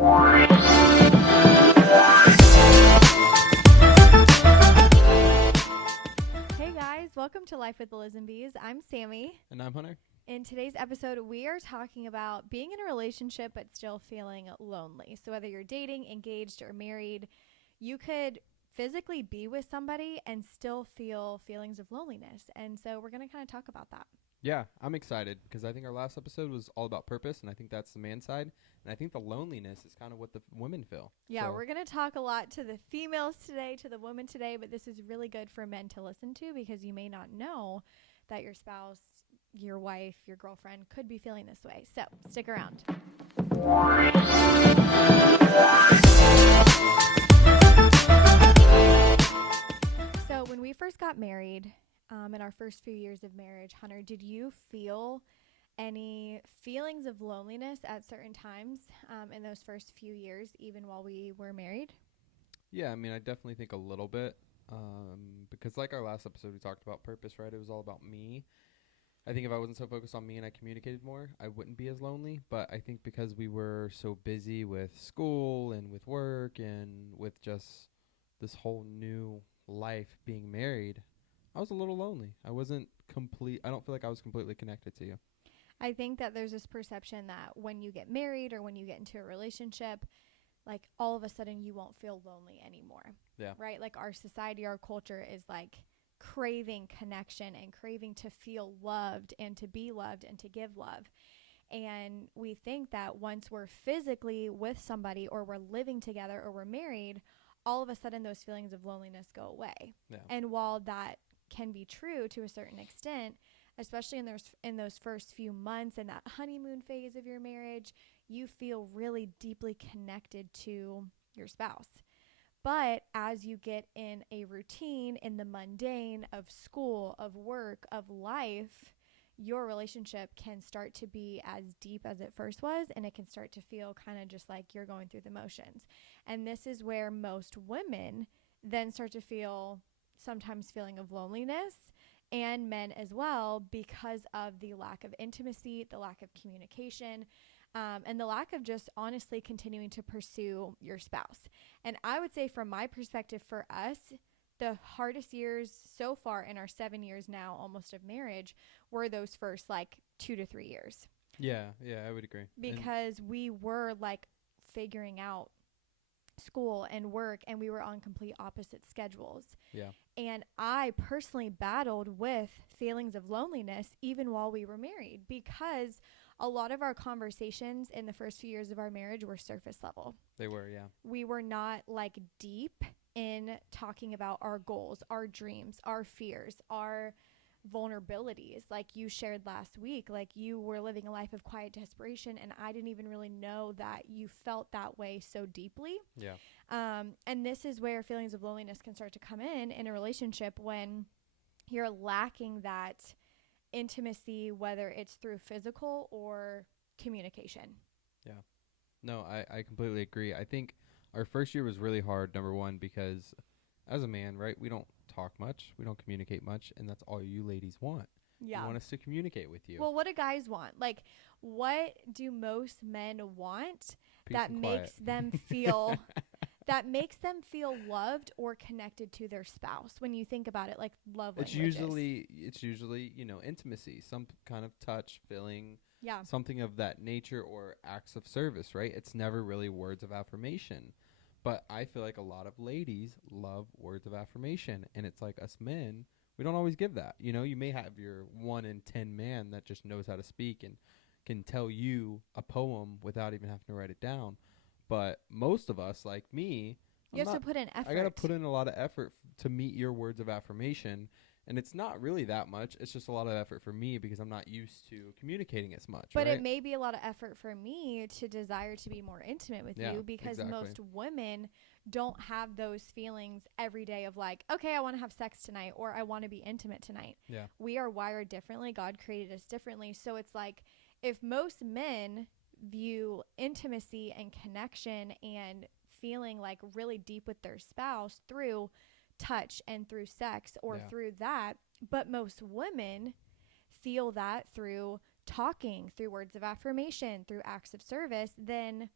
Hey guys, welcome to Life with the Liz and Bees. I'm Sammy. And I'm Hunter. In today's episode, we are talking about being in a relationship but still feeling lonely. So whether you're dating, engaged, or married, you could physically be with somebody and still feel feelings of loneliness. And so we're going to kind of talk about that. Yeah, I'm excited because I think our last episode was all about purpose, and I think that's the man side. And I think the loneliness is kind of what the women feel. Yeah, so we're going to talk a lot to the females today, to the women today, but this is really good for men to listen to because you may not know that your spouse, your wife, your girlfriend could be feeling this way. So stick around. So when we first got married, in our first few years of marriage, Hunter, did you feel any feelings of loneliness at certain times in those first few years, even while we were married? Yeah, I mean, I definitely think a little bit because like our last episode, we talked about purpose, right? It was all about me. I think if I wasn't so focused on me and I communicated more, I wouldn't be as lonely. But I think because we were so busy with school and with work and with just this whole new life being married, I was a little lonely. I don't feel like I was completely connected to you. I think that there's this perception that when you get married or when you get into a relationship, like all of a sudden you won't feel lonely anymore. Yeah. Right? Like our society, our culture is like craving connection and craving to feel loved and to be loved and to give love. And we think that once we're physically with somebody or we're living together or we're married, all of a sudden those feelings of loneliness go away. Yeah. And while that can be true to a certain extent, especially in those first few months and that honeymoon phase of your marriage, you feel really deeply connected to your spouse. But as you get in a routine, in the mundane of school, of work, of life, your relationship can start to be as deep as it first was, and it can start to feel kind of just like you're going through the motions. And this is where most women then start to feel sometimes feeling of loneliness, and men as well, because of the lack of intimacy, the lack of communication, and the lack of just honestly continuing to pursue your spouse. And I would say from my perspective, for us, the hardest years so far in our 7 years now almost of marriage were those first like 2 to 3 years. Yeah, I would agree. Because we were like figuring out school and work, and we were on complete opposite schedules. Yeah. And I personally battled with feelings of loneliness even while we were married, because a lot of our conversations in the first few years of our marriage were surface level. They were, yeah. We were not like deep in talking about our goals, our dreams, our fears, our vulnerabilities. Like you shared last week, like you were living a life of quiet desperation, and I didn't even really know that you felt that way so deeply. Yeah. And this is where feelings of loneliness can start to come in a relationship when you're lacking that intimacy, whether it's through physical or communication. Yeah. No, I completely agree. I think our first year was really hard, number one, because as a man, right, we don't talk much, we don't communicate much, and that's all you ladies want. Yeah. You want us to communicate with you. Well, what do guys want? Like, what do most men want Peace that and makes quiet. them feel that makes them feel loved or connected to their spouse? When you think about it, like love It's languages. usually, intimacy, some kind of touch, feeling, Yeah. something of that nature, or acts of service, right? It's never really words of affirmation. But I feel like a lot of ladies love words of affirmation, and it's like us men, we don't always give that. You know, you may have your 1 in 10 man that just knows how to speak and can tell you a poem without even having to write it down. But most of us, like me, You have to put in effort. I got to put in a lot of effort to meet your words of affirmation. And it's not really that much. It's just a lot of effort for me because I'm not used to communicating as much. But right? it may be a lot of effort for me to desire to be more intimate with you, because exactly. most women don't have those feelings every day of like, okay, I want to have sex tonight, or I want to be intimate tonight. Yeah. We are wired differently. God created us differently. So it's like, if most men view intimacy and connection and feeling like really deep with their spouse through touch and through sex or through that, but most women feel that through talking, through words of affirmation, through acts of service, then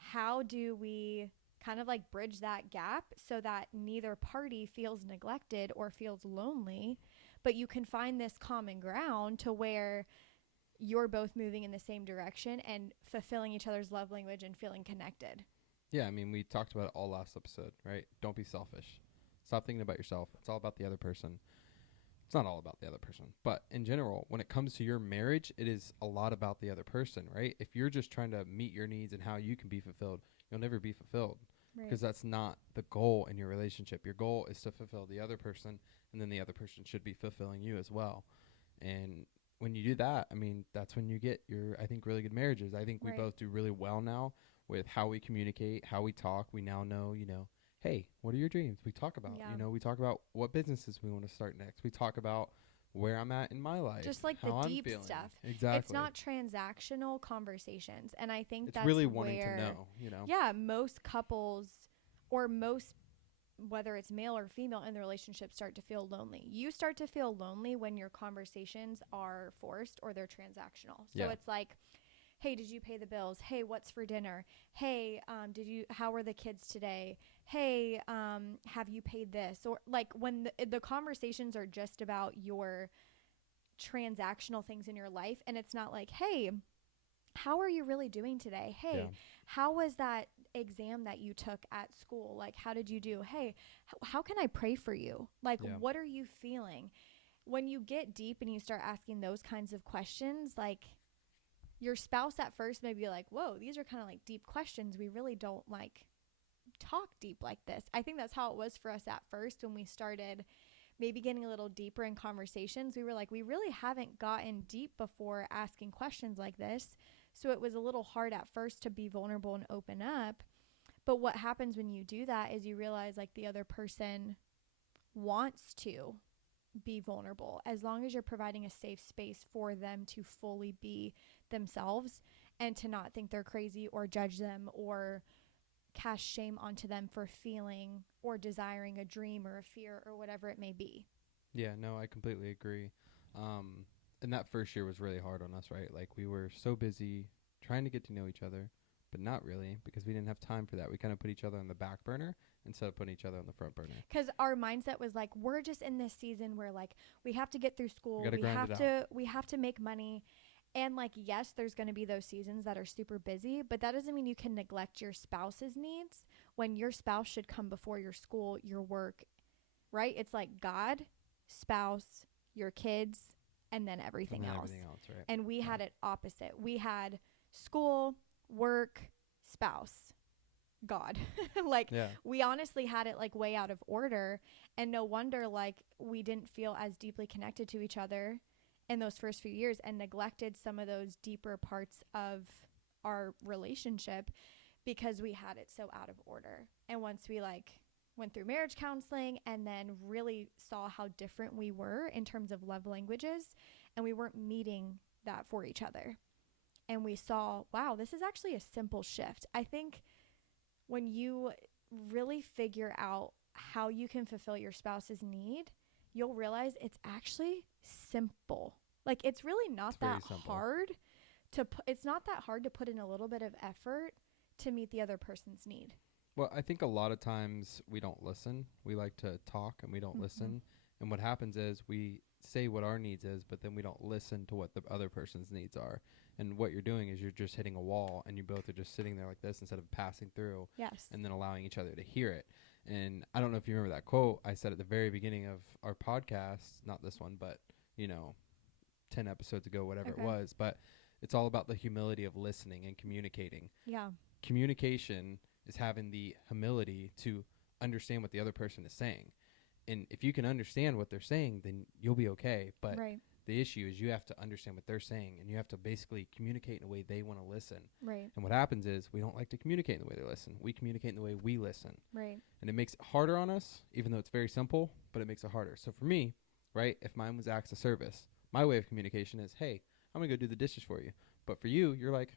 how do we kind of like bridge that gap so that neither party feels neglected or feels lonely, but you can find this common ground to where you're both moving in the same direction and fulfilling each other's love language and feeling connected. Yeah, I mean, we talked about it all last episode, right? Don't be selfish. Stop thinking about yourself. It's all about the other person. It's not all about the other person, but in general, when it comes to your marriage, it is a lot about the other person, right? If you're just trying to meet your needs and how you can be fulfilled, you'll never be fulfilled, because that's not the goal in your relationship. Your goal is to fulfill the other person, and then the other person should be fulfilling you as well. And when you do that, I mean, that's when you get your, I think, really good marriages. I think we both do really well now with how we communicate, how we talk. We now know, hey, what are your dreams? We talk about, we talk about what businesses we want to start next. We talk about where I'm at in my life. Just like the deep stuff. Exactly. It's not transactional conversations. And I think it's that's really wanting to know, Yeah, most couples or most, whether it's male or female in the relationship, start to feel lonely. You start to feel lonely when your conversations are forced or they're transactional. So it's like, hey, did you pay the bills? Hey, what's for dinner? Hey, how are the kids today? Hey, have you paid this? Or like when the conversations are just about your transactional things in your life, and it's not like, hey, how are you really doing today? Hey, how was that exam that you took at school? Like, how did you do? Hey, how can I pray for you? Like, what are you feeling? When you get deep and you start asking those kinds of questions, like, your spouse at first may be like, whoa, these are kind of like deep questions. We really don't like talk deep like this. I think that's how it was for us at first when we started maybe getting a little deeper in conversations. We were like, we really haven't gotten deep before asking questions like this. So it was a little hard at first to be vulnerable and open up. But what happens when you do that is you realize like the other person wants to be vulnerable as long as you're providing a safe space for them to fully be themselves and to not think they're crazy or judge them or cast shame onto them for feeling or desiring a dream or a fear or whatever it may be. Yeah, no, I completely agree. And that first year was really hard on us, right? Like we were so busy trying to get to know each other, but not really, because we didn't have time for that. We kind of put each other on the back burner instead of putting each other on the front burner. Because our mindset was like, we're just in this season where like we have to get through school, we have to make money. And like, yes, there's going to be those seasons that are super busy, but that doesn't mean you can neglect your spouse's needs when your spouse should come before your school, your work, right? It's like God, spouse, your kids, and then everything else. Right? And we had it opposite. We had school, work, spouse, God. We honestly had it like way out of order, and no wonder like we didn't feel as deeply connected to each other in those first few years and neglected some of those deeper parts of our relationship because we had it so out of order. And once we like went through marriage counseling and then really saw how different we were in terms of love languages, and we weren't meeting that for each other, and we saw, wow, this is actually a simple shift. I think when you really figure out how you can fulfill your spouse's need, you'll realize it's actually simple. Like it's really not that hard to it's not that hard to put in a little bit of effort to meet the other person's need. Well, I think a lot of times we don't listen. We like to talk and we don't listen. And what happens is we say what our needs is, but then we don't listen to what the other person's needs are. And what you're doing is you're just hitting a wall, and you both are just sitting there like this instead of passing through. Yes. And then allowing each other to hear it. And I don't know if you remember that quote I said at the very beginning of our podcast, not this one, but 10 episodes ago, whatever it was, but it's all about the humility of listening and communicating. Yeah. Communication is having the humility to understand what the other person is saying. And if you can understand what they're saying, then you'll be okay. But the issue is you have to understand what they're saying, and you have to basically communicate in a way they want to listen. Right. And what happens is we don't like to communicate in the way they listen. We communicate in the way we listen. Right. And it makes it harder on us, even though it's very simple, but it makes it harder. So for me, right, if mine was acts of service, my way of communication is, hey, I'm going to go do the dishes for you. But for you, you're like,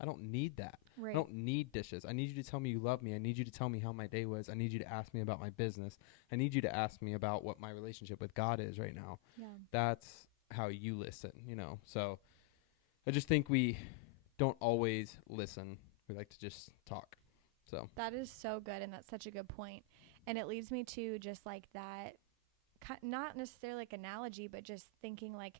I don't need that. Right. I don't need dishes. I need you to tell me you love me. I need you to tell me how my day was. I need you to ask me about my business. I need you to ask me about what my relationship with God is right now. Yeah. That's how you listen, So I just think we don't always listen. We like to just talk. So That is so good, and that's such a good point. And it leads me to just like that, not necessarily like analogy, but just thinking like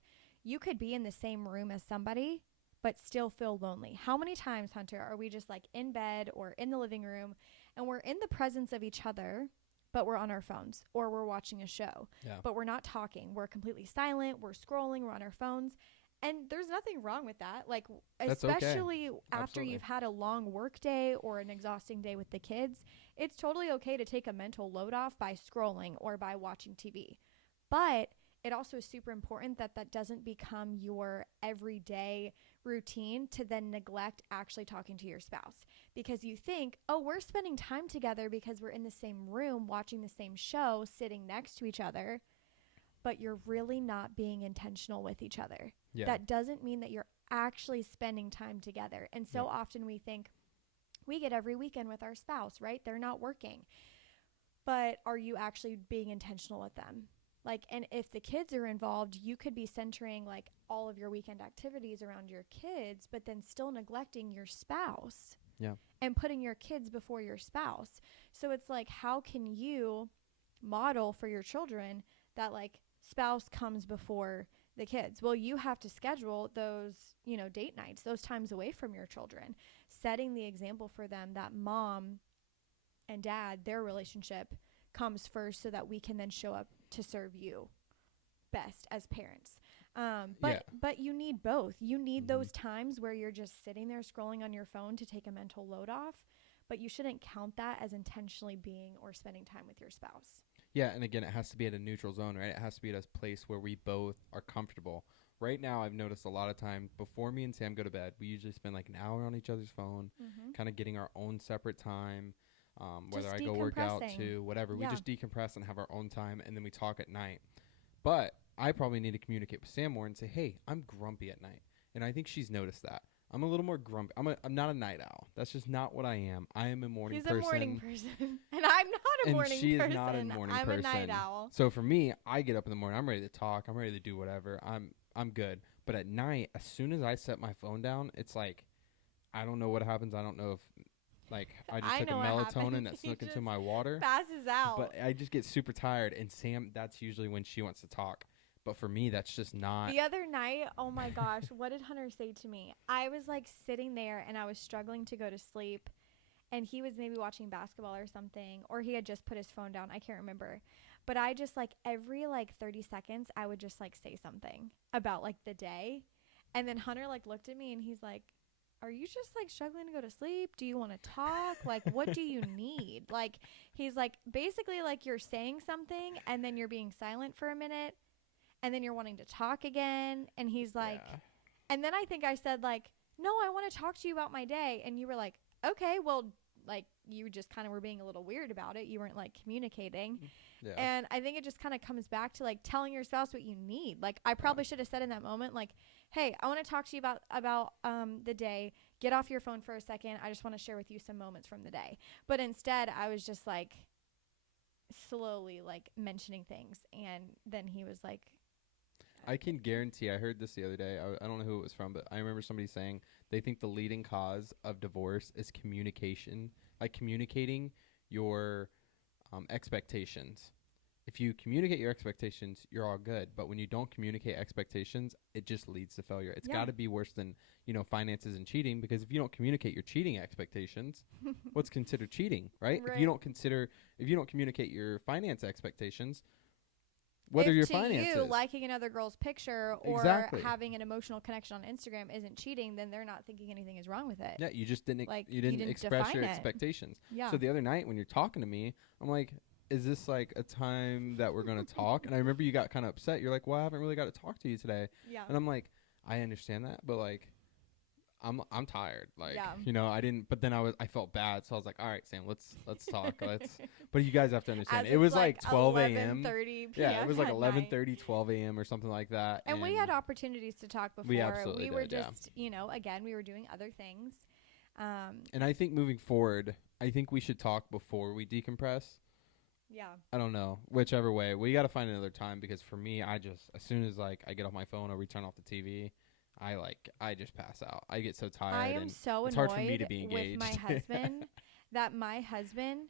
you could be in the same room as somebody, but still feel lonely. How many times, Hunter, are we just like in bed or in the living room and we're in the presence of each other, but we're on our phones or we're watching a show, yeah, but we're not talking. We're completely silent. We're scrolling. We're on our phones. And there's nothing wrong with that. Like, That's okay. especially after Absolutely. you've had a long work day or an exhausting day with the kids, it's totally okay to take a mental load off by scrolling or by watching TV. But it also is super important that that doesn't become your everyday routine to then neglect actually talking to your spouse, because you think, oh, we're spending time together because we're in the same room watching the same show, sitting next to each other, but you're really not being intentional with each other. Yeah. That doesn't mean that you're actually spending time together. And so often we think we get every weekend with our spouse, right? They're not working. But are you actually being intentional with them? Like, and if the kids are involved, you could be centering like all of your weekend activities around your kids, but then still neglecting your spouse. Yeah. And putting your kids before your spouse. So it's like, how can you model for your children that like spouse comes before the kids? Well, you have to schedule those, you know, date nights, those times away from your children, setting the example for them that mom and dad, their relationship comes first so that we can then show up to serve you best as parents. But you need both. You need those times where you're just sitting there scrolling on your phone to take a mental load off, but you shouldn't count that as intentionally being or spending time with your spouse. Yeah, and again, it has to be at a neutral zone, right? It has to be at a place where we both are comfortable. Right now, I've noticed a lot of time before me and Sam go to bed, we usually spend like an hour on each other's phone, kind of getting our own separate time. Whether I go work out too, whatever, we just decompress and have our own time, and then we talk at night. But I probably need to communicate with Sam more and say, hey, I'm grumpy at night. And I think she's noticed that. I'm a little more grumpy. I'm not a night owl. That's just not what I am. I am a morning person. He's a morning person. And I'm not a and morning she person. is not a morning I'm person. a night owl. So for me, I get up in the morning. I'm ready to talk. I'm ready to do whatever. I'm good. But at night, as soon as I set my phone down, it's like, I don't know what happens. I don't know if, like, I just took a melatonin that snuck into my water. Passes out. But I just get super tired. And Sam, that's usually when she wants to talk. But for me, that's just not. The other night, oh my gosh, what did Hunter say to me? I was like sitting there and I was struggling to go to sleep. And he was maybe watching basketball or something. Or he had just put his phone down. I can't remember. But I just like every like 30 seconds, I would just like say something about like the day. And then Hunter like looked at me and he's like, are you just like struggling to go to sleep? Do you want to talk? Like, what do you need? Like, he's like, basically like you're saying something and then you're being silent for a minute. And then you're wanting to talk again. And he's like, and then I think I said like, no, I want to talk to you about my day. And you were like, okay, well, like you just kind of were being a little weird about it. You weren't like communicating. Yeah. And I think it just kind of comes back to like telling your spouse what you need. Like I probably should have said in that moment, like, hey, I want to talk to you about the day. Get off your phone for a second. I just want to share with you some moments from the day. But instead I was just like slowly like mentioning things. And then he was like, I can guarantee, I heard this the other day, I don't know who it was from, but I remember somebody saying they think the leading cause of divorce is communication, like communicating your expectations. If you communicate your expectations, you're all good. But when you don't communicate expectations, it just leads to failure. It's got to be worse than, finances and cheating, because if you don't communicate your cheating expectations, what's considered cheating, right? If you don't communicate your finance expectations, whether if your to finances, you liking another girl's picture or having an emotional connection on Instagram isn't cheating, then they're not thinking anything is wrong with it. Yeah, you just didn't like you didn't express your it. expectations. Yeah. So the other night when you're talking to me, I'm like, is this like a time that we're gonna talk? And I remember you got kind of upset. You're like, well, I haven't really got to talk to you today. Yeah. And I'm like, I understand that, but like, I'm tired. Like, yeah. I didn't. But then I felt bad, so I was like, all right, Sam, let's talk. But you guys have to understand, As it was like 12 a.m. 11:30 p.m. Yeah, it was like at 11:30, 12 a.m. or something like that. And we had opportunities to talk before. We absolutely were did, just, again, we were doing other things. And I think moving forward, I think we should talk before we decompress. Yeah. I don't know. Whichever way. We got to find another time, because for me, as soon as like I get off my phone or we turn off the TV, I just pass out. I get so tired. I am and so it's annoyed hard for me to be engaged. with my husband that my husband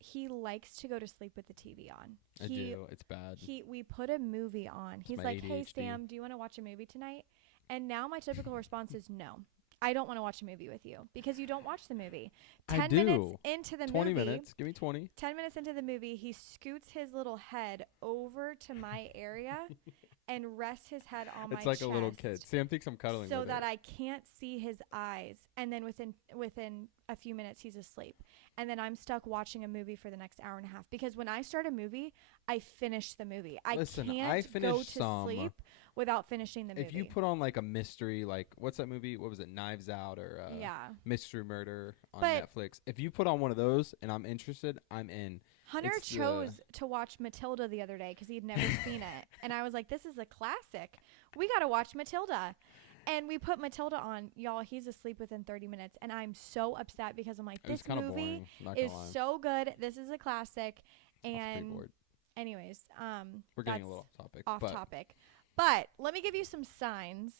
he likes to go to sleep with the TV on. I do. It's bad. We put a movie on. He's my like, "Hey ADHD. Sam, do you want to watch a movie tonight?" And now my typical response is no. I don't want to watch a movie with you because you don't watch the movie. I 10 do. minutes into the 20 movie, minutes. Give me 20. 10 minutes into the movie, he scoots his little head over to my area and rests his head on my It's like chest. a little kid. Sam thinks I'm cuddling So with that her. I can't see his eyes. And then within a few minutes, he's asleep. And then I'm stuck watching a movie for the next hour and a half. Because when I start a movie, I finish the movie. Listen, can't I go finished to some. sleep without finishing the movie. If you put on like a mystery, like what's that movie? What was it? Knives Out or yeah. Mystery Murder on But- Netflix. If you put on one of those and I'm interested, I'm in. Hunter It's chose to watch Matilda the other day because he'd never seen it. And I was like, this is a classic. We got to watch Matilda. And we put Matilda on. Y'all, he's asleep within 30 minutes. And I'm so upset because I'm like, It was this kind of movie boring. Not gonna is lie. so good. This is a classic. I was pretty And bored. anyways, We're getting a that's little off topic. off but topic. But let me give you some signs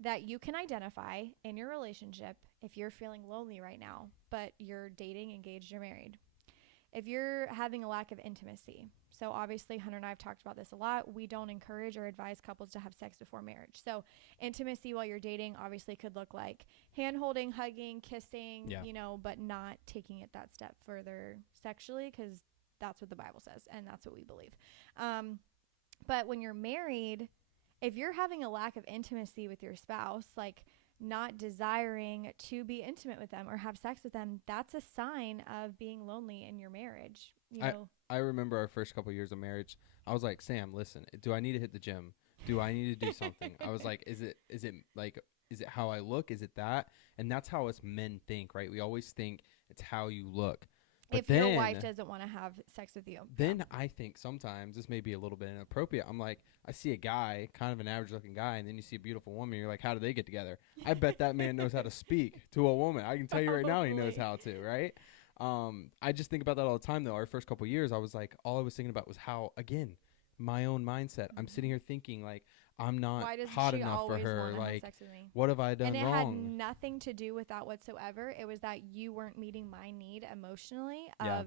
that you can identify in your relationship if you're feeling lonely right now, but you're dating, engaged, or married. If you're having a lack of intimacy. So obviously, Hunter and I have talked about this a lot. We don't encourage or advise couples to have sex before marriage. So intimacy while you're dating obviously could look like hand holding, hugging, kissing, Yeah. but not taking it that step further sexually, because that's what the Bible says and that's what we believe. But when you're married, if you're having a lack of intimacy with your spouse, like not desiring to be intimate with them or have sex with them, that's a sign of being lonely in your marriage. You know, I remember our first couple years of marriage. I was like, Sam, listen, do I need to hit the gym? Do I need to do something? I was like, is it how I look? Is it that? And that's how us men think, right? We always think it's how you look. But if your wife doesn't want to have sex with you. Then I think sometimes this may be a little bit inappropriate. I'm like, I see a guy, kind of an average looking guy, and then you see a beautiful woman. You're like, how do they get together? I bet that man knows how to speak to a woman. I can tell you right now he knows how to, right? I just think about that all the time, though. Our first couple of years, I was like, all I was thinking about was how, again, my own mindset. I'm sitting here thinking, like, I'm not Why doesn't hot she enough for always her. wanna have Like, sex with me? what have I done And it wrong? had nothing to do with that whatsoever. It was that you weren't meeting my need emotionally Yeah. of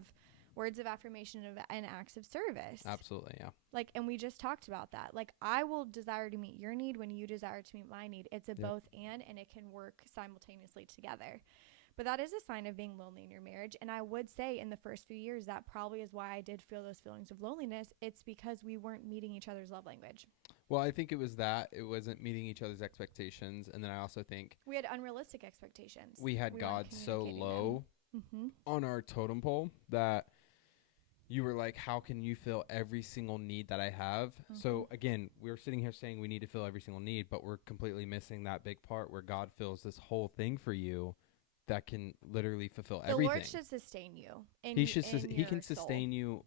words of affirmation and acts of service. Absolutely, yeah. Like, and we just talked about that. Like, I will desire to meet your need when you desire to meet my need. It's a Yep. both and it can work simultaneously together. But that is a sign of being lonely in your marriage. And I would say in the first few years, that probably is why I did feel those feelings of loneliness. It's because we weren't meeting each other's love language. Well, I think it was that. It wasn't meeting each other's expectations. And then I also think We had unrealistic expectations. we had weren't God so communicating low them. Mm-hmm. on our totem pole that you were like, how can you fill every single need that I have? So again, we're sitting here saying we need to fill every single need, but we're completely missing that big part where God fills this whole thing for you that can literally fulfill The everything. Lord should sustain you. He can sustain you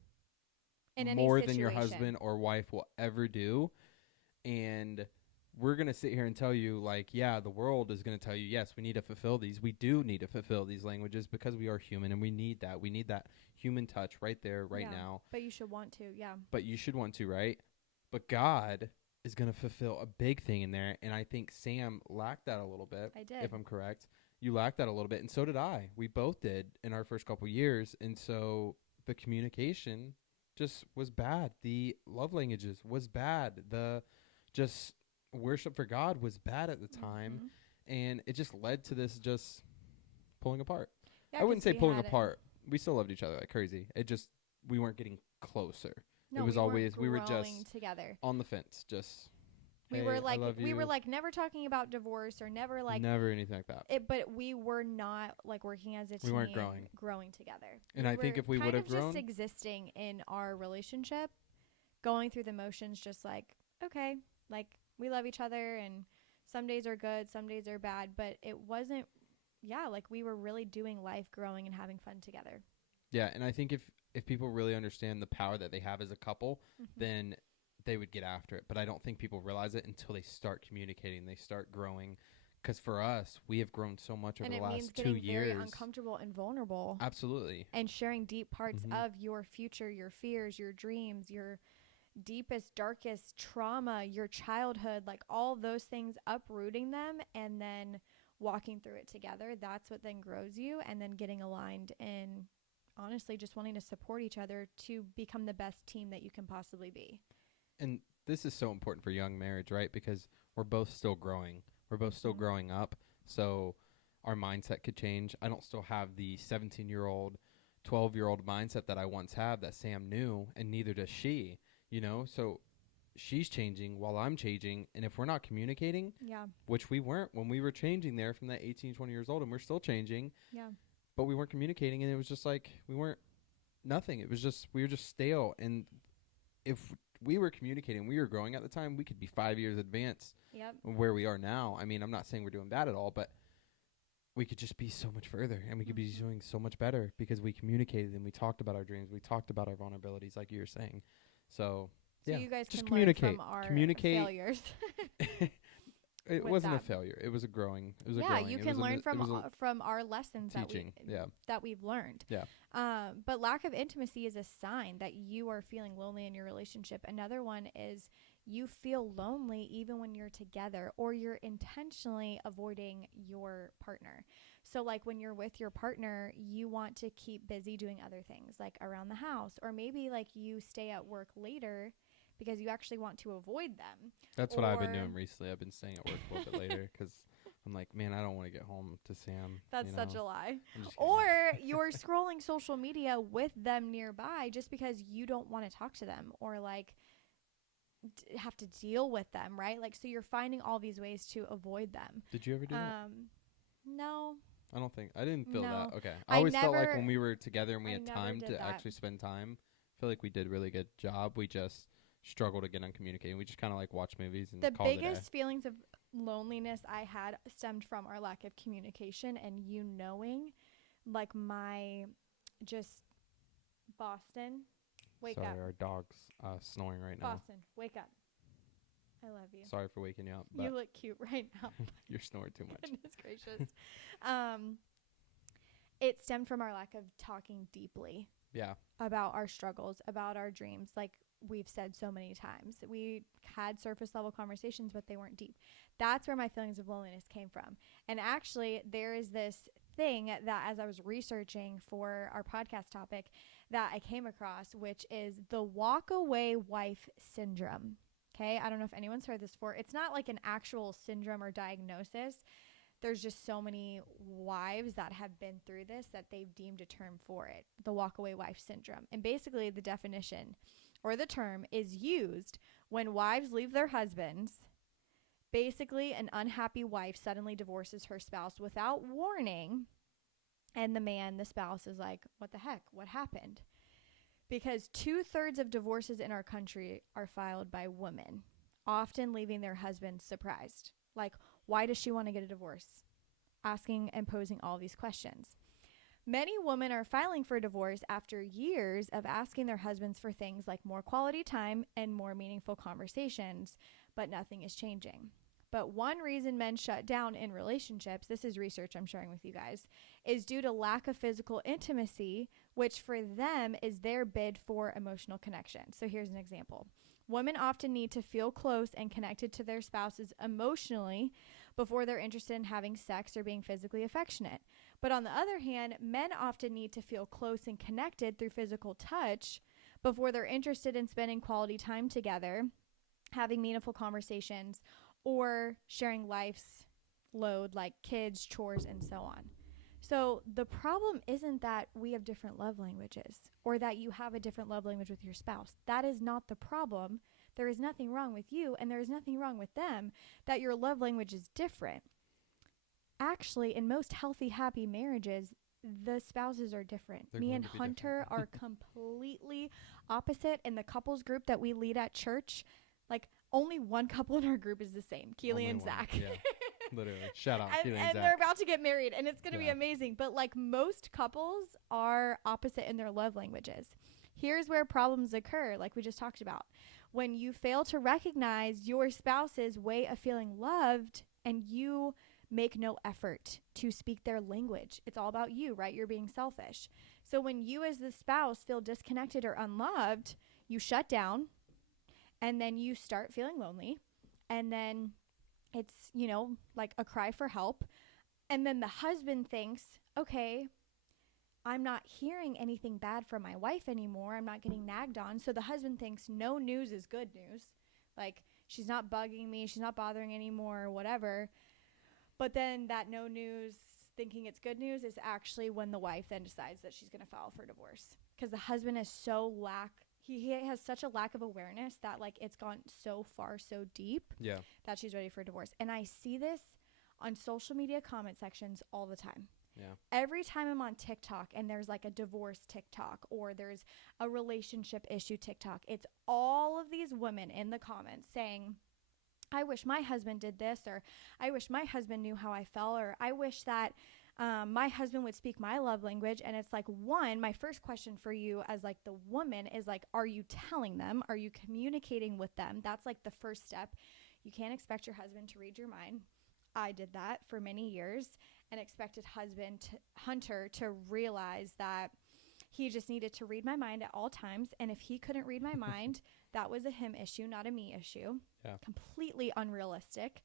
in any more than your situation. husband or wife will ever do. And we're going to sit here and tell you, like, yeah, the world is going to tell you, yes, we need to fulfill these. We do need to fulfill these languages because we are human and we need that. We need that human touch right there, right Yeah. now. But you should want to, yeah. But you should want to, right? But God is going to fulfill a big thing in there. And I think Sam lacked that a little bit. I did. If I'm correct. You lacked that a little bit. And so did I. We both did in our first couple years. And so the communication just was bad. The love languages was bad. The just worship for God was bad at the time. Mhm. And it just led to this just pulling apart. Yeah, I wouldn't 'cause say we pulling had apart. We still loved each other like crazy. It just, we weren't getting closer. No, was we weren't always- we were growing just together. On the fence, just We hey, were I like love we were you. like never talking about divorce or never like Never anything like that. it, but we were not like working as a team. We weren't growing. together. And I think if we kind would have of just grown, existing in our relationship, going through the motions, just like okay, like we love each other, and some days are good, some days are bad, but it wasn't. Yeah, like we were really doing life, growing, and having fun together. yeah. And I think if people really understand the power that they have as a couple, Mm-hmm. then they would get after it. But I don't think people realize it until they start communicating, they start growing. Because for us, we have grown so much over And the it means last 2 getting years. very uncomfortable and vulnerable. Absolutely. And sharing deep parts Mhm. of your future, your fears, your dreams, your deepest, darkest trauma, your childhood, like all those things, uprooting them and then walking through it together. That's what then grows you, and then getting aligned and honestly just wanting to support each other to become the best team that you can possibly be. And this is so important for young marriage, right? Because we're both still growing. We're both still growing up. So our mindset could change. I don't still have the 17-year-old, 12-year-old mindset that I once had that Sam knew, and neither does she, you know? So she's changing while I'm changing. And if we're not communicating, which we weren't when we were changing there from that 18, 20 years old, and we're still changing, but we weren't communicating, and it was just like we weren't nothing. It was just, we were just stale. And if we were communicating, we were growing at the time, we could be 5 years advanced where we are now. I mean, I'm not saying we're doing bad at all, but we could just be so much further, and we could be doing so much better because we communicated and we talked about our dreams. We talked about our vulnerabilities, like you were saying. So you guys just can communicate. learn from our Communicate. failures. It wasn't a failure. It was a growing. It was a growing. You can learn from our lessons teaching. that we've learned. Yeah. But lack of intimacy is a sign that you are feeling lonely in your relationship. Another one is you feel lonely even when you're together, or you're intentionally avoiding your partner. So like when you're with your partner, you want to keep busy doing other things like around the house, or maybe like you stay at work later because you actually want to avoid them. That's what I've been doing recently. I've been staying at work a little bit later because I'm like, man, I don't want to get home to Sam. That's such a lie. Or you're scrolling social media with them nearby just because you don't want to talk to them, or like have to deal with them, right? Like, so you're finding all these ways to avoid them. Did you ever do that? No. I don't think. I didn't feel that. Okay. I always felt like when we were together and we had time to actually spend time, I feel like we did a really good job. We just struggled again on communicating. We just kind of like watch movies and call it a day. The biggest feelings of loneliness I had stemmed from our lack of communication, and you knowing, like, my just Boston, wake up. Sorry, our dog's snoring right now. Boston, wake up. I love you. Sorry for waking you up. You look cute right now. You're snoring too much. Goodness gracious. It stemmed from our lack of talking deeply. Yeah. About our struggles, about our dreams. Like we've said so many times, we had surface level conversations, but they weren't deep. That's where my feelings of loneliness came from. And actually, there is this thing that as I was researching for our podcast topic that I came across, which is the walk away wife syndrome. Okay, I don't know if anyone's heard this before. It's not like an actual syndrome or diagnosis. There's just so many wives that have been through this that they've deemed a term for it, the walk-away wife syndrome. And basically the definition or the term is used when wives leave their husbands. Basically, an unhappy wife suddenly divorces her spouse without warning, and the spouse is like, what the heck? What happened? Because 2/3 of divorces in our country are filed by women, often leaving their husbands surprised. Like, why does she want to get a divorce? Asking and posing all these questions. Many women are filing for divorce after years of asking their husbands for things like more quality time and more meaningful conversations, but nothing is changing. But one reason men shut down in relationships, this is research I'm sharing with you guys, is due to lack of physical intimacy, which for them is their bid for emotional connection. So here's an example. Women often need to feel close and connected to their spouses emotionally before they're interested in having sex or being physically affectionate. But on the other hand, men often need to feel close and connected through physical touch before they're interested in spending quality time together, having meaningful conversations, or sharing life's load like kids, chores, and so on. So the problem isn't that we have different love languages or that you have a different love language with your spouse. That is not the problem. There is nothing wrong with you, and there is nothing wrong with them that your love language is different. Actually, in most healthy, happy marriages, the spouses are different. Me and Hunter are completely opposite. In the couples group that we lead at church, like only one couple in our group is the same, Keely and Zach. Yeah, literally. Shout out, Keely and Zach. And they're about to get married, and it's going to be amazing. But like most couples are opposite in their love languages. Here's where problems occur, like we just talked about. When you fail to recognize your spouse's way of feeling loved and you make no effort to speak their language. It's all about you, right? You're being selfish. So when you as the spouse feel disconnected or unloved, you shut down. and then you start feeling lonely, and then it's, you know, like a cry for help. And then the husband thinks, okay, I'm not hearing anything bad from my wife anymore. I'm not getting nagged on. So the husband thinks no news is good news. Like, she's not bugging me, she's not bothering anymore, whatever. But then that no news, thinking it's good news, is actually when the wife then decides that she's going to file for divorce. Because the husband is so he has such a lack of awareness that, like, it's gone so far, so deep, Yeah. that she's ready for divorce. And I see this on social media comment sections all the time. Yeah. Every time I'm on TikTok and there's like a divorce TikTok or there's a relationship issue TikTok, it's all of these women in the comments saying, I wish my husband did this, or I wish my husband knew how I felt, or I wish that my husband would speak my love language. And it's like, one, my first question for you as like the woman is like, are you telling them? Are you communicating with them? That's like the first step. You can't expect your husband to read your mind. I did that for many years and expected Hunter to realize that he just needed to read my mind at all times. And if he couldn't read my mind, that was a him issue, not a me issue. Yeah. Completely unrealistic.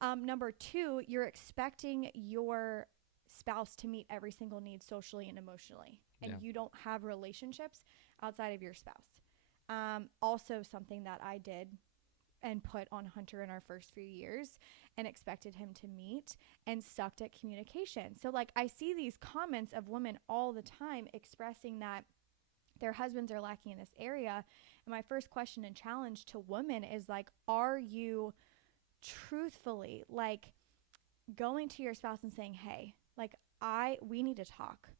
Number two, you're expecting your spouse to meet every single need socially and emotionally. And Yeah. you don't have relationships outside of your spouse. Also something that I did and put on Hunter in our first few years and expected him to meet, and sucked at communication. So like, I see these comments of women all the time expressing that their husbands are lacking in this area. And my first question and challenge to women is like, are you truthfully like going to your spouse and saying, hey, like we need to talk.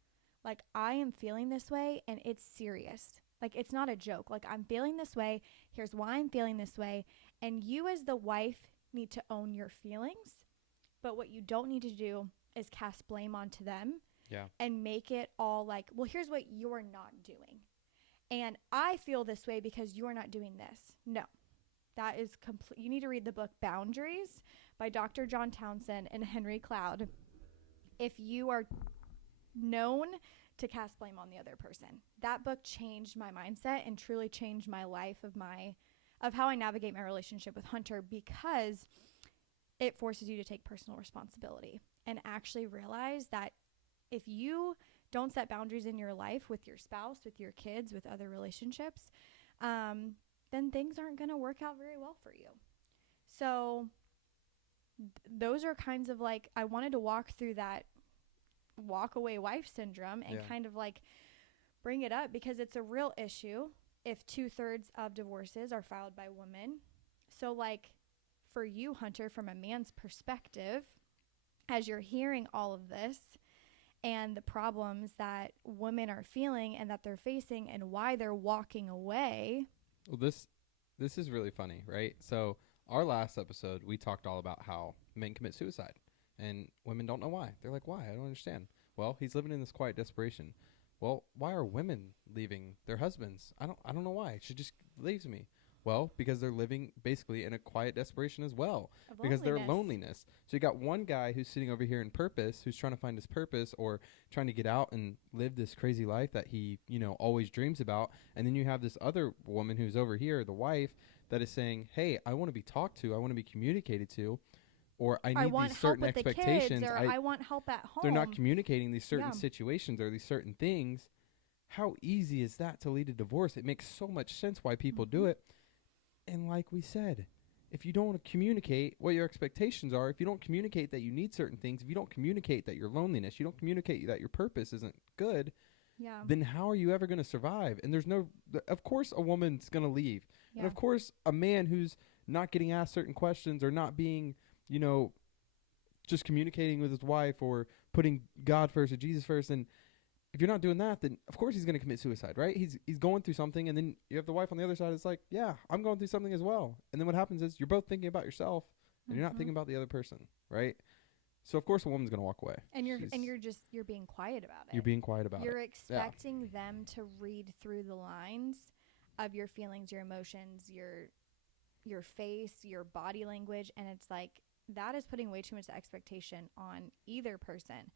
Like, I am feeling this way and it's serious. Like, it's not a joke. Like, I'm feeling this way. Here's why I'm feeling this way. And you as the wife need to own your feelings. But what you don't need to do is cast blame onto them. Yeah. And make it all like, well, here's what you're not doing. And I feel this way because you're not doing this. No, that is complete. You need to read the book Boundaries by Dr. John Townsend and Henry Cloud if you are known to cast blame on the other person. That book changed my mindset and truly changed my life of how I navigate my relationship with Hunter, because it forces you to take personal responsibility and actually realize that if you don't set boundaries in your life with your spouse, with your kids, with other relationships, then things aren't going to work out very well for you. So those are kinds of like, I wanted to walk through that walk away wife syndrome and kind of like bring it up because it's a real issue if 2/3 of divorces are filed by women. So like for you, Hunter, from a man's perspective, as you're hearing all of this and the problems that women are feeling and that they're facing and why they're walking away. Well, this is really funny, right? So our last episode, we talked all about how men commit suicide and women don't know why. They're like, why? I don't understand. Well, he's living in this quiet desperation. Well, why are women leaving their husbands? I don't know why. She just leaves me. Well, because they're living basically in a quiet desperation as well. Because they're loneliness. So you got one guy who's sitting over here in purpose, who's trying to find his purpose or trying to get out and live this crazy life that he, always dreams about. And then you have this other woman who's over here, the wife, that is saying, hey, I want to be talked to. I want to be communicated to. Or I need these certain expectations. The kids, or I want help at home. They're not communicating these certain situations or these certain things. How easy is that to lead to divorce? It makes so much sense why people do it. And like we said, if you don't communicate what your expectations are, if you don't communicate that you need certain things, if you don't communicate that your loneliness, you don't communicate that your purpose isn't good, then how are you ever going to survive? And of course a woman's going to leave. Yeah. And of course a man who's not getting asked certain questions or not being, just communicating with his wife or putting God first or Jesus first, and if you're not doing that, then of course he's going to commit suicide, right? He's going through something, and then you have the wife on the other side. It's like, yeah, I'm going through something as well. And then what happens is you're both thinking about yourself, and you're not thinking about the other person, right? So of course a woman's going to walk away. And you're being quiet about it. You're being quiet about it. You're expecting them to read through the lines of your feelings, your emotions, your face, your body language, and it's like that is putting way too much expectation on either person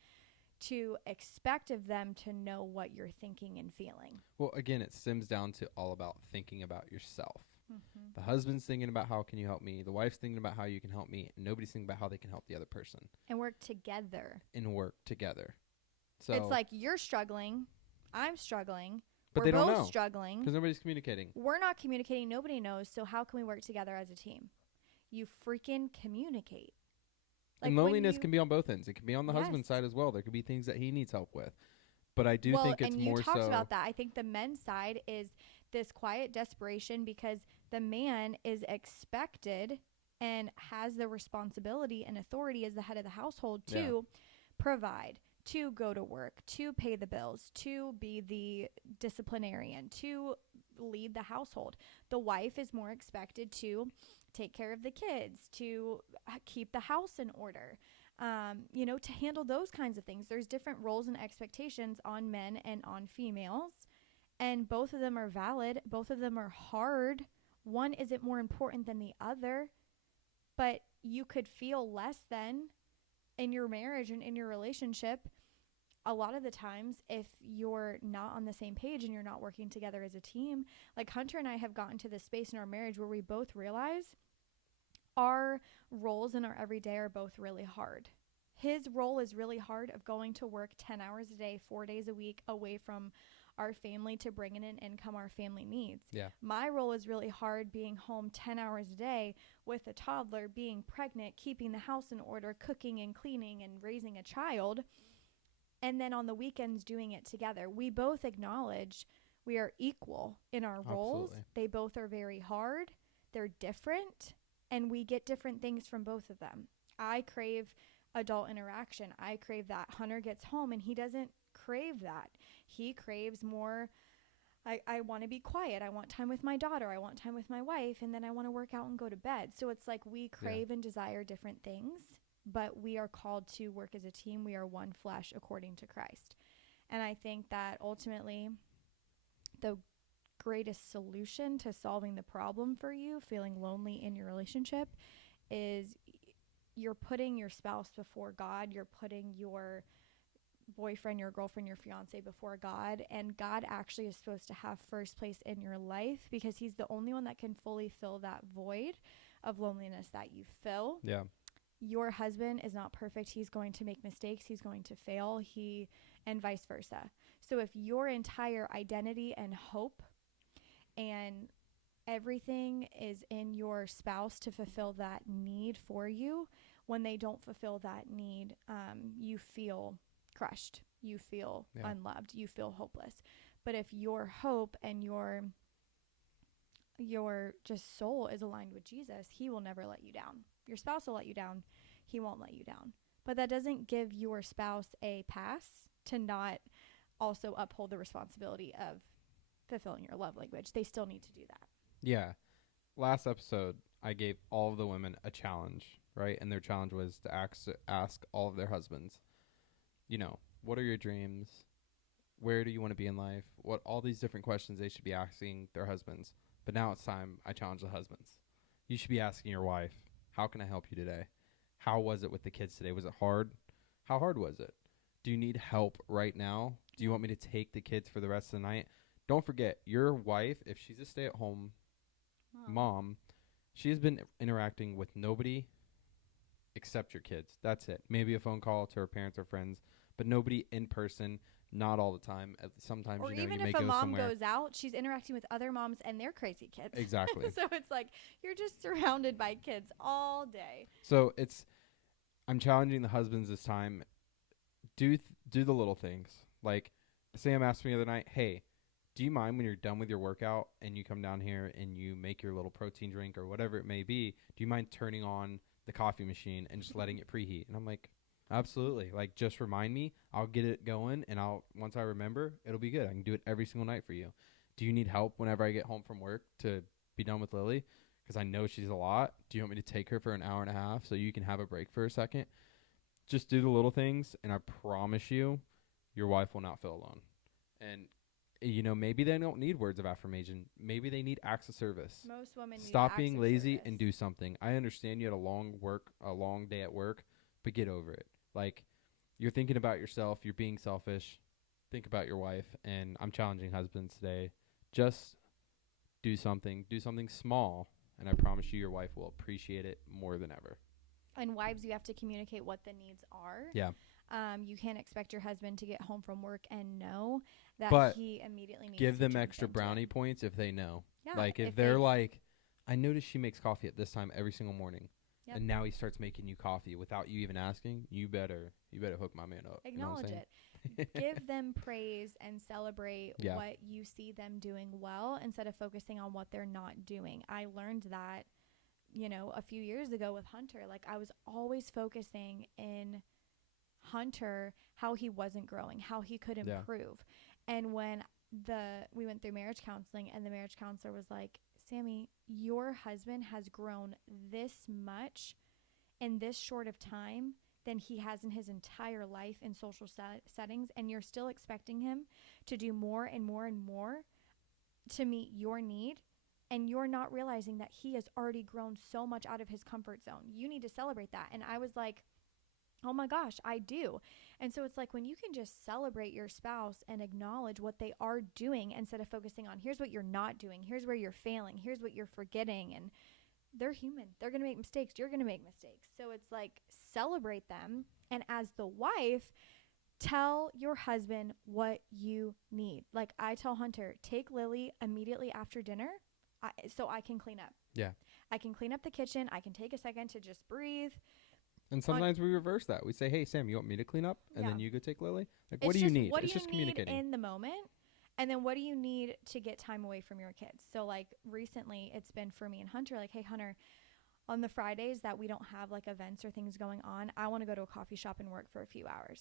to expect of them to know what you're thinking and feeling. Well, again, it stems down to all about thinking about yourself. Mm-hmm. The husband's thinking about how can you help me. The wife's thinking about how you can help me. And nobody's thinking about how they can help the other person. And work together. And work together. So It's like you're struggling. I'm struggling. but We're they don't both know struggling. because nobody's communicating. We're not communicating. Nobody knows. So how can we work together as a team? You freaking communicate. And loneliness can be on both ends. It can be on the husband's side as well. There could be things that he needs help with. But I do think it's more so. And you talked about that. I think the men's side is this quiet desperation because the man is expected and has the responsibility and authority as the head of the household to provide, to go to work, to pay the bills, to be the disciplinarian, to lead the household. The wife is more expected to take care of the kids, to keep the house in order. To handle those kinds of things. There's different roles and expectations on men and on females, and both of them are valid. Both of them are hard. One isn't more important than the other, but you could feel less than in your marriage and in your relationship a lot of the times if you're not on the same page and you're not working together as a team. Like Hunter and I have gotten to this space in our marriage where we both realize our roles in our everyday are both really hard. His role is really hard of going to work 10 hours a day, 4 days a week away from our family to bring in an income our family needs. Yeah. My role is really hard being home 10 hours a day with a toddler, being pregnant, keeping the house in order, cooking and cleaning and raising a child. And then on the weekends doing it together. We both acknowledge we are equal in our roles. Absolutely. They both are very hard. They're different. And we get different things from both of them. I crave adult interaction. I crave that. Hunter gets home and he doesn't crave that. He craves more, I want to be quiet. I want time with my daughter. I want time with my wife. And then I want to work out and go to bed. So it's like we crave and desire different things, but we are called to work as a team. We are one flesh according to Christ. And I think that ultimately the greatest solution to solving the problem for you, feeling lonely in your relationship, is you're putting your spouse before God. You're putting your boyfriend, your girlfriend, your fiance before God. And God actually is supposed to have first place in your life because he's the only one that can fully fill that void of loneliness that you feel. Yeah. Your husband is not perfect. He's going to make mistakes. He's going to fail. And vice versa. So if your entire identity and hope and everything is in your spouse to fulfill that need for you, when they don't fulfill that need, you feel crushed. You feel unloved. You feel hopeless. But if your hope and your just soul is aligned with Jesus, he will never let you down. Your spouse will let you down. He won't let you down. But that doesn't give your spouse a pass to not also uphold the responsibility of fulfilling your love language. They still need to do that. Yeah. Last episode, I gave all of the women a challenge, right? And their challenge was to ask all of their husbands, what are your dreams? Where do you want to be in life? What all these different questions they should be asking their husbands. But now it's time I challenge the husbands. You should be asking your wife, how can I help you today? How was it with the kids today? Was it hard? How hard was it? Do you need help right now? Do you want me to take the kids for the rest of the night? Don't forget, your wife, if she's a stay-at-home mom, she has been interacting with nobody except your kids. That's it. Maybe a phone call to her parents or friends, but nobody in person, not all the time. Sometimes, or you even may if go a mom somewhere. goes out, she's interacting with other moms and their crazy kids. Exactly. So it's like you're just surrounded by kids all day. So I'm challenging the husbands this time. Do the little things. Like Sam asked me the other night, hey, do you mind when you're done with your workout and you come down here and you make your little protein drink or whatever it may be, do you mind turning on the coffee machine and just letting it preheat? And I'm like, absolutely. Like, just remind me. I'll get it going, and once I remember, it'll be good. I can do it every single night for you. Do you need help whenever I get home from work to be done with Lily? Because I know she's a lot. Do you want me to take her for an hour and a half so you can have a break for a second? Just do the little things, and I promise you, your wife will not feel alone. And maybe they don't need words of affirmation. Maybe they need acts of service. Most women Stop need being acts of lazy service. and do something. I understand you had a long day at work, but get over it. Like, you're thinking about yourself. You're being selfish. Think about your wife. And I'm challenging husbands today. Just do something small, and I promise you your wife will appreciate it more than ever. And wives, you have to communicate what the needs are. Yeah. You can't expect your husband to get home from work and know that But he immediately needs give to them jump extra into brownie it. points if they know. Yeah, Like if they- they're like, I notice she makes coffee at this time every single morning. Yep. And now he starts making you coffee without you even asking. You better hook my man up. acknowledge you know it. Give them praise and celebrate Yeah. what you see them doing well instead of focusing on what they're not doing. I learned that, a few years ago with Hunter. Like, I was always focusing in Hunter how he wasn't growing, how he could Yeah. improve. And when we went through marriage counseling, and the marriage counselor was like, Sammy, your husband has grown this much in this short of time than he has in his entire life in social settings, and you're still expecting him to do more and more and more to meet your need, and you're not realizing that he has already grown so much out of his comfort zone. You need to celebrate that. And I was like, oh my gosh, I do. And so it's like when you can just celebrate your spouse and acknowledge what they are doing instead of focusing on here's what you're not doing, here's where you're failing, here's what you're forgetting. And they're human. They're going to make mistakes. You're going to make mistakes. So it's like celebrate them. And as the wife, tell your husband what you need. Like I tell Hunter, take Lily immediately after dinner so I can clean up. Yeah. I can clean up the kitchen. I can take a second to just breathe. And sometimes we reverse that. We say, hey, Sam, you want me to clean up? And then you go take Lily? Like, what do you need? What It's do you just need communicating. in the moment? And then what do you need to get time away from your kids? So like recently it's been for me and Hunter, like, hey, Hunter, on the Fridays that we don't have like events or things going on, I want to go to a coffee shop and work for a few hours.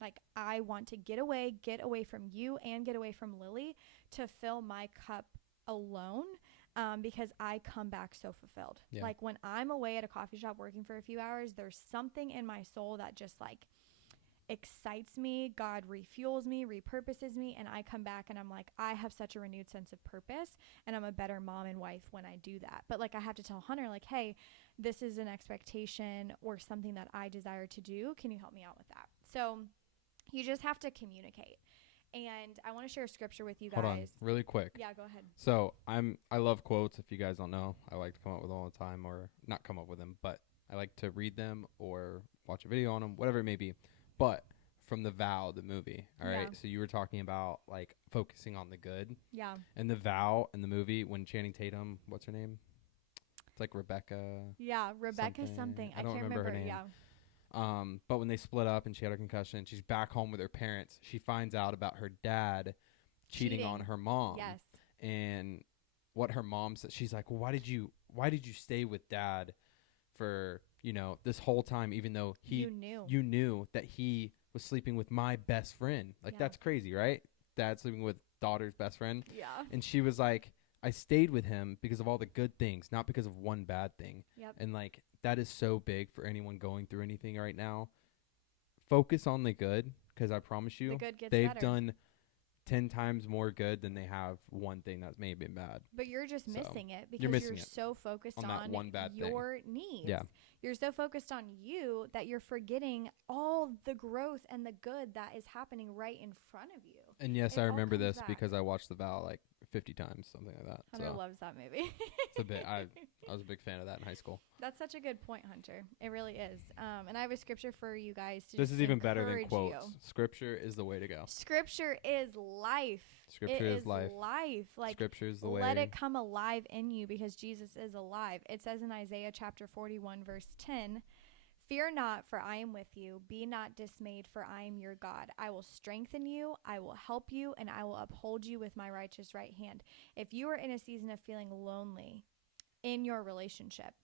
Like I want to get away from you and get away from Lily to fill my cup alone. Because I come back so fulfilled. Yeah. Like when I'm away at a coffee shop working for a few hours, there's something in my soul that just like excites me. God refuels me, repurposes me, and I come back and I'm like, I have such a renewed sense of purpose, and I'm a better mom and wife when I do that. But like I have to tell Hunter, like, hey, this is an expectation or something that I desire to do. Can you help me out with that? So you just have to communicate. And I want to share scripture with you guys. Hold on, really quick. Yeah, go ahead. So I love quotes. If you guys don't know, I like to come up with them all the time, or not come up with them, but I like to read them or watch a video on them, whatever it may be. But from The Vow, the movie, all right? Yeah. So you were talking about like focusing on the good. Yeah. And The Vow in the movie, when Channing Tatum, what's her name? It's like Rebecca. Yeah, Rebecca something. I don't can't remember her name. Yeah. But when they split up and she had a concussion, she's back home with her parents. She finds out about her dad cheating on her mom. Yes. And what her mom said, she's like, well, why did you stay with dad for, this whole time, even though you knew that he was sleeping with my best friend. Like, that's crazy, right? Dad sleeping with daughter's best friend. Yeah. And she was like, I stayed with him because of all the good things, not because of one bad thing. Yep. And like, that is so big for anyone going through anything right now. Focus on the good, because I promise you, the good gets they've better. done 10 times more good than they have one thing that may have been bad. But you're just missing it because missing you're it so focused on that one bad your needs. Yeah. You're so focused on you that you're forgetting all the growth and the good that is happening right in front of you. And yes, It I all remember comes this back. because I watched The Vow like 50 times, something like that. Hunter So loves that movie. it's a bit. I was a big fan of that in high school. That's such a good point, Hunter. It really is. And I have a scripture for you guys to This just is even better than encourage quotes. you. Scripture is the way to go. Scripture is life. Scripture It is life. Like, Scripture is the way. let it come alive in you because Jesus is alive. It says in Isaiah chapter 41 verse 10, fear not, for I am with you. Be not dismayed, for I am your God. I will strengthen you, I will help you, and I will uphold you with my righteous right hand. If you are in a season of feeling lonely in your relationship,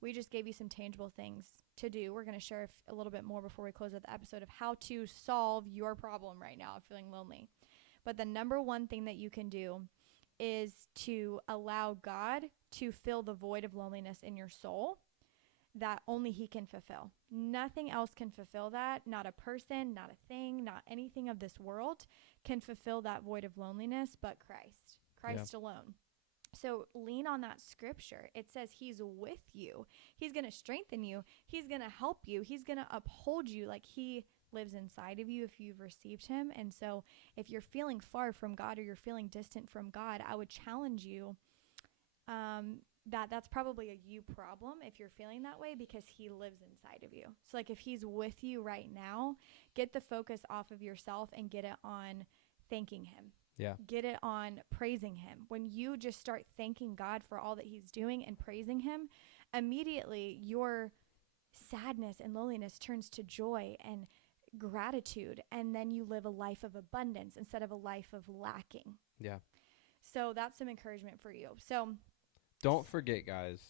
we just gave you some tangible things to do. We're going to share a little bit more before we close out the episode of how to solve your problem right now of feeling lonely. But the number one thing that you can do is to allow God to fill the void of loneliness in your soul that only he can fulfill. Nothing else can fulfill that. Not a person, not a thing, not anything of this world can fulfill that void of loneliness but Christ alone. So lean on that scripture. It says he's with you. He's going to strengthen you. He's going to help you. He's going to uphold you. Like he lives inside of you if you've received him. And so if you're feeling far from God or you're feeling distant from God, I would challenge you that's probably a you problem if you're feeling that way, because he lives inside of you. So like if he's with you right now, get the focus off of yourself and get it on thanking him. Yeah. Get it on praising him. When you just start thanking God for all that he's doing and praising him, immediately your sadness and loneliness turns to joy and gratitude, and then you live a life of abundance instead of a life of lacking. Yeah. So that's some encouragement for you. So don't forget, guys,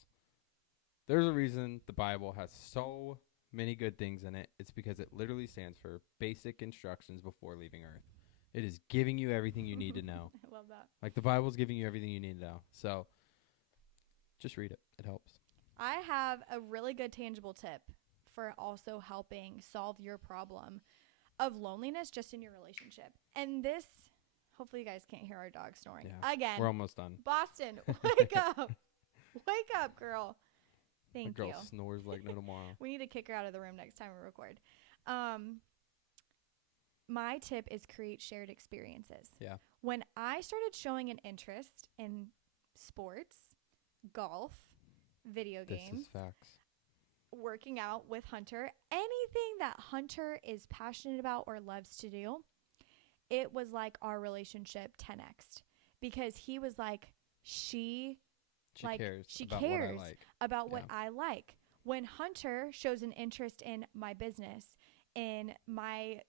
there's a reason the Bible has so many good things in it. It's because it literally stands for basic instructions before leaving Earth. It is giving you everything you need to know. I love that. Like the Bible's giving you everything you need to know. So just read it. It helps. I have a really good tangible tip for also helping solve your problem of loneliness just in your relationship. And this, hopefully you guys can't hear our dog snoring. Yeah, Again. we're almost done. Boston, wake up. Wake up, girl. Thank the girl you. snores like no tomorrow. We need to kick her out of the room next time we record. My tip is create shared experiences. Yeah. When I started showing an interest in sports, golf, video games, this is facts. working out with Hunter, anything that Hunter is passionate about or loves to do, it was like our relationship 10x'd, because he was like, she cares about what I like. When Hunter shows an interest in my business, in my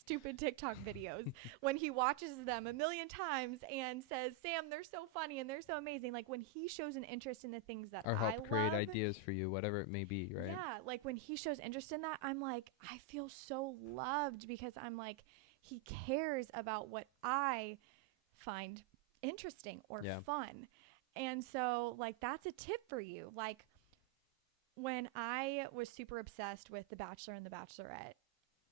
stupid TikTok videos, when he watches them a million times and says, Sam, they're so funny and they're so amazing. Like when he shows an interest in the things that or help I create love, ideas for you, whatever it may be, right? Yeah, like when he shows interest in that, I'm like, I feel so loved, because I'm like, he cares about what I find interesting or fun. And so like that's a tip for you. Like when I was super obsessed with The Bachelor and The Bachelorette,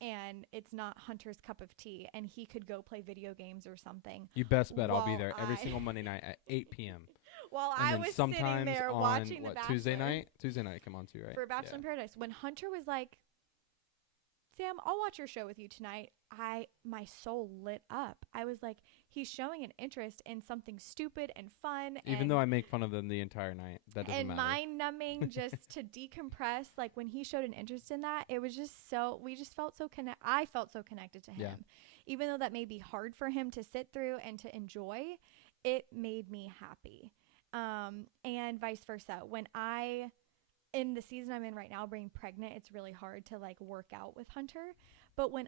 and it's not Hunter's cup of tea, and he could go play video games or something. You best bet I'll be there every single Monday night at 8 p.m. While I was sitting there watching The Bachelor. Tuesday night come on too, right? For Bachelor in Paradise. When Hunter was like, Sam, I'll watch your show with you tonight, my soul lit up. I was like, he's showing an interest in something stupid and fun. Even though I make fun of them the entire night. That doesn't matter. And mind-numbing just to decompress. Like when he showed an interest in that, it was just we just felt so I felt so connected to him. Yeah. Even though that may be hard for him to sit through and to enjoy, it made me happy. And vice versa. In the season I'm in right now, being pregnant, it's really hard to like work out with Hunter. But when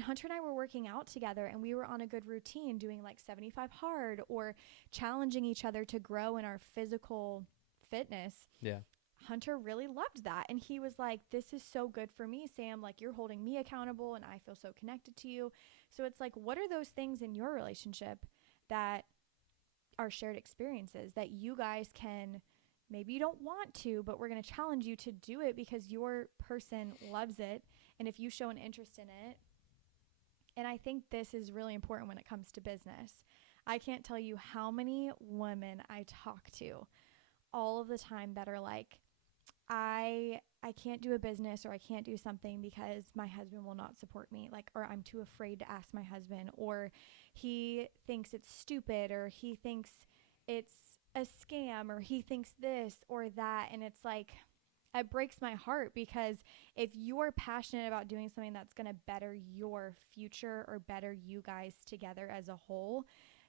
Hunter and I were working out together and we were on a good routine doing like 75 hard or challenging each other to grow in our physical fitness, Hunter really loved that. And he was like, this is so good for me, Sam. Like you're holding me accountable and I feel so connected to you. So it's like, what are those things in your relationship that are shared experiences that you guys can, maybe you don't want to, but we're going to challenge you to do it because your person loves it. And if you show an interest in it, and I think this is really important when it comes to business. I can't tell you how many women I talk to all of the time that are like, I can't do a business, or I can't do something because my husband will not support me, like, or I'm too afraid to ask my husband, or he thinks it's stupid, or he thinks it's a scam, or he thinks this or that. And it's like, it breaks my heart, because if you're passionate about doing something that's going to better your future or better you guys together as a whole,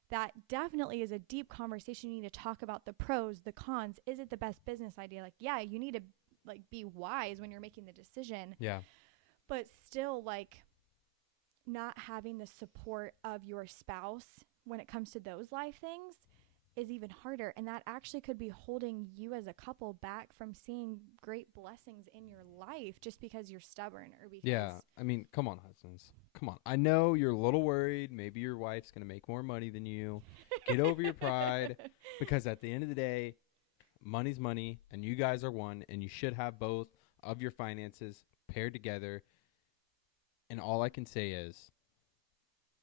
that definitely is a deep conversation. You need to talk about the pros, the cons. Is it the best business idea? Like, yeah, you need to like be wise when you're making the decision. Yeah. But still, like, not having the support of your spouse when it comes to those life things is even harder. And that actually could be holding you as a couple back from seeing great blessings in your life just because you're stubborn, or because... Yeah. I mean, come on, husbands. Come on. I know you're a little worried. Maybe your wife's going to make more money than you. Get over your pride, because at the end of the day, money's money, and you guys are one, and you should have both of your finances paired together. And all I can say is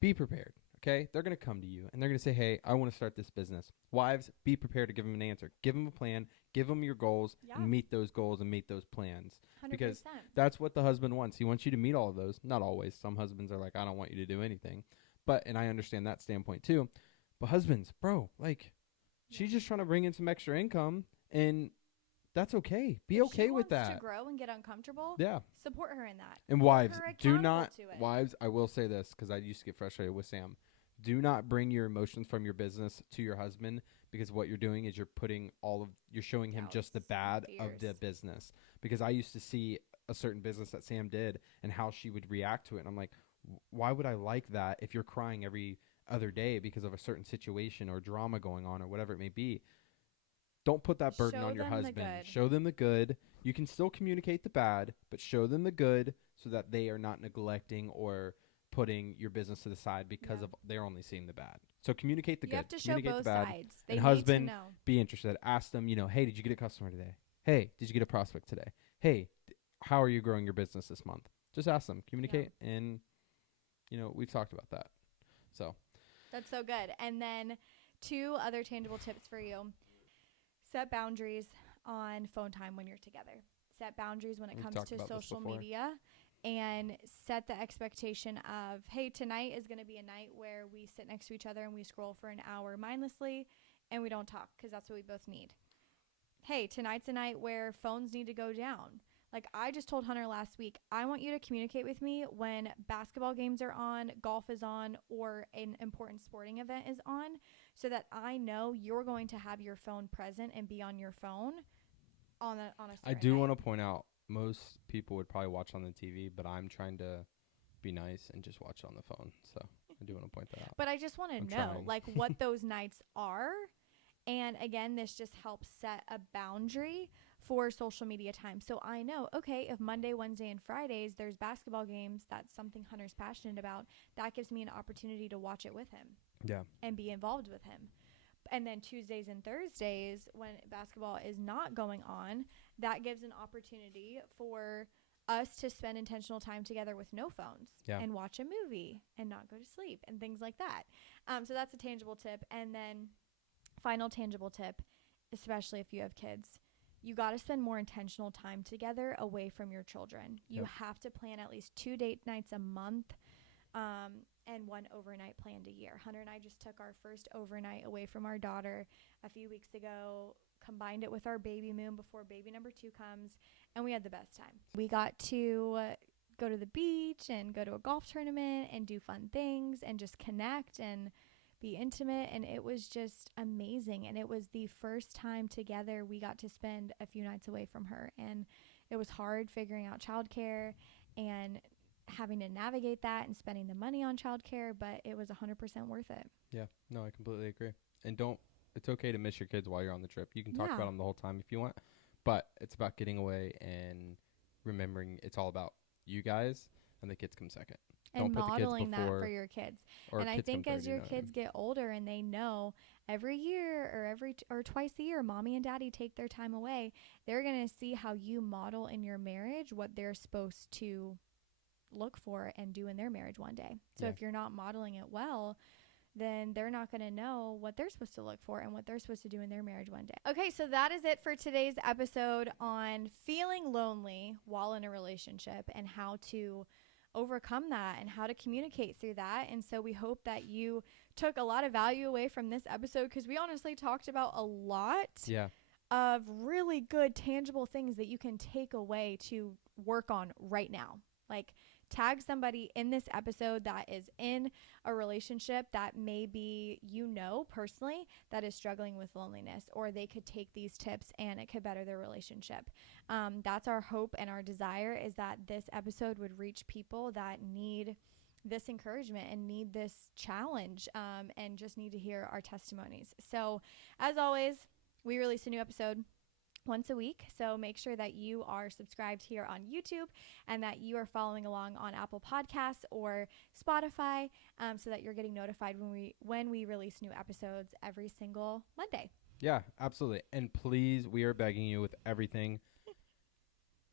be prepared. Okay, they're going to come to you and they're going to say, hey, I want to start this business. Wives, be prepared to give them an answer. Give them a plan. Give them your goals, and meet those goals and meet those plans. 100%. Because that's what the husband wants. He wants you to meet all of those. Not always. Some husbands are like, I don't want you to do anything. And I understand that standpoint too. But husbands, bro, like, She's just trying to bring in some extra income, and that's okay. Be If okay she with wants that. to grow and get uncomfortable, Yeah. support her in that. And Hold wives, her do accountable not, to it. wives, I will say this because I used to get frustrated with Sam. Do not bring your emotions from your business to your husband, because what you're doing is you're showing him just the Doubts bad and of the fears. business. Because I used to see a certain business that Sam did and how she would react to it. And I'm like, why would I like that if you're crying every other day because of a certain situation or drama going on or whatever it may be? Don't put that burden Show on your them the husband. good. Show them the good. You can still communicate the bad, but show them the good so that they are not neglecting or putting your business to the side because Yeah. of they're only seeing the bad. So communicate the You good. have to show Communicate both the bad. sides. They And need husband, to know. be interested. Ask them, hey, did you get a customer today? Hey, did you get a prospect today? Hey, how are you growing your business this month? Just ask them. Communicate, and we've talked about that. So That's so good. And then 2 other tangible tips for you. Set boundaries on phone time when you're together. Set boundaries when it We've comes talked to about this social before. media, and set the expectation of, hey, tonight is going to be a night where we sit next to each other and we scroll for an hour mindlessly and we don't talk, because that's what we both need. Hey, tonight's a night where phones need to go down. Like I just told Hunter last week, I want you to communicate with me when basketball games are on, golf is on, or an important sporting event is on, so that I know you're going to have your phone present and be on your phone on a certain I do night. want to point out, most people would probably watch on the TV, but I'm trying to be nice and just watch on the phone. So I do want to point that out. But I just want to I'm know trying. like what those nights are. And again, this just helps set a boundary for social media time. So I know, okay, if Monday, Wednesday, and Fridays there's basketball games, that's something Hunter's passionate about, that gives me an opportunity to watch it with him Yeah. and be involved with him. And then Tuesdays and Thursdays, when basketball is not going on, that gives an opportunity for us to spend intentional time together with no phones. Yeah. And watch a movie and not go to sleep and things like that. So that's a tangible tip. And then final tangible tip, especially if you have kids, you got to spend more intentional time together away from your children. You Yep. have to plan at least 2 date nights a month, and 1 overnight planned a year. Hunter and I just took our first overnight away from our daughter a few weeks ago, combined it with our baby moon before baby number 2 comes, and we had the best time. We got to go to the beach and go to a golf tournament and do fun things and just connect and be intimate, and it was just amazing. And it was the first time together we got to spend a few nights away from her, and it was hard figuring out childcare and having to navigate that and spending the money on childcare, but it was 100% worth it. Yeah. No, I completely agree. And it's okay to miss your kids while you're on the trip. You can talk Yeah. about them the whole time if you want, but it's about getting away and remembering it's all about you guys, and the kids come second. And Don't put the kids modeling that before, for your kids. or And I kids come think as third, your you know what I kids get older and they know every year or twice a year, mommy and daddy take their time away, they're going to see how you model in your marriage what they're supposed to look for and do in their marriage one day. So Yeah. if you're not modeling it well, then they're not going to know what they're supposed to look for and what they're supposed to do in their marriage one day. Okay, so that is it for today's episode on feeling lonely while in a relationship and how to overcome that and how to communicate through that. And so we hope that you took a lot of value away from this episode, because we honestly talked about a lot Yeah. of really good tangible things that you can take away to work on right now. Like, tag somebody in this episode that is in a relationship that maybe personally that is struggling with loneliness, or they could take these tips and it could better their relationship. That's our hope, and our desire is that this episode would reach people that need this encouragement and need this challenge, and just need to hear our testimonies. So as always, we release a new episode once a week, so make sure that you are subscribed here on YouTube and that you are following along on Apple Podcasts or Spotify, so that you're getting notified when we release new episodes every single Monday. Yeah, absolutely. And please, we are begging you with everything,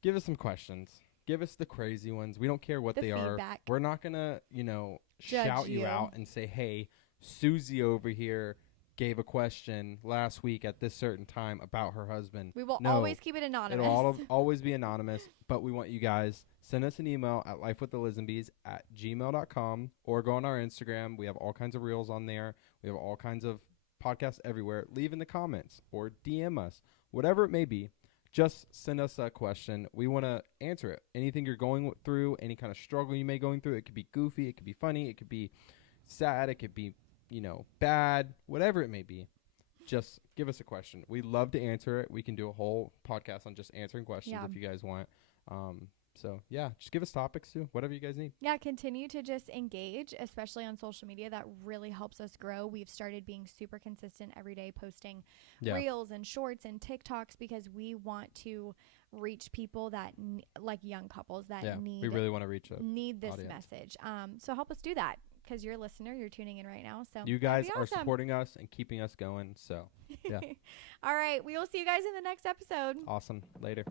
give us some questions. Give us the crazy ones. We don't care what The they feedback. are. We're not going to, Judge shout you you. out and say, hey, Susie over here gave a question last week at this certain time about her husband. We will No, always keep it anonymous. It'll always be anonymous, but we want you guys, send us an email at lifewiththelistenbees@gmail.com, or go on our Instagram. We have all kinds of reels on there. We have all kinds of podcast everywhere. Leave in the comments or DM us, whatever it may be. Just send us a question. We want to answer it. Anything you're going through, any kind of struggle you may going through, it could be goofy, it could be funny, it could be sad, it could be, bad, whatever it may be. Just give us a question. We love to answer it. We can do a whole podcast on just answering questions if you guys want. So, yeah, just give us topics too, whatever you guys need. Yeah, continue to just engage, especially on social media. That really helps us grow. We've started being super consistent every day, posting reels and shorts and TikToks because we want to reach people that, like young couples that we really want to reach need this audience. message. So help us do that because you're a listener. You're tuning in right now. So you guys are awesome. supporting us and keeping us going. So, yeah. All right. We will see you guys in the next episode. Awesome. Later.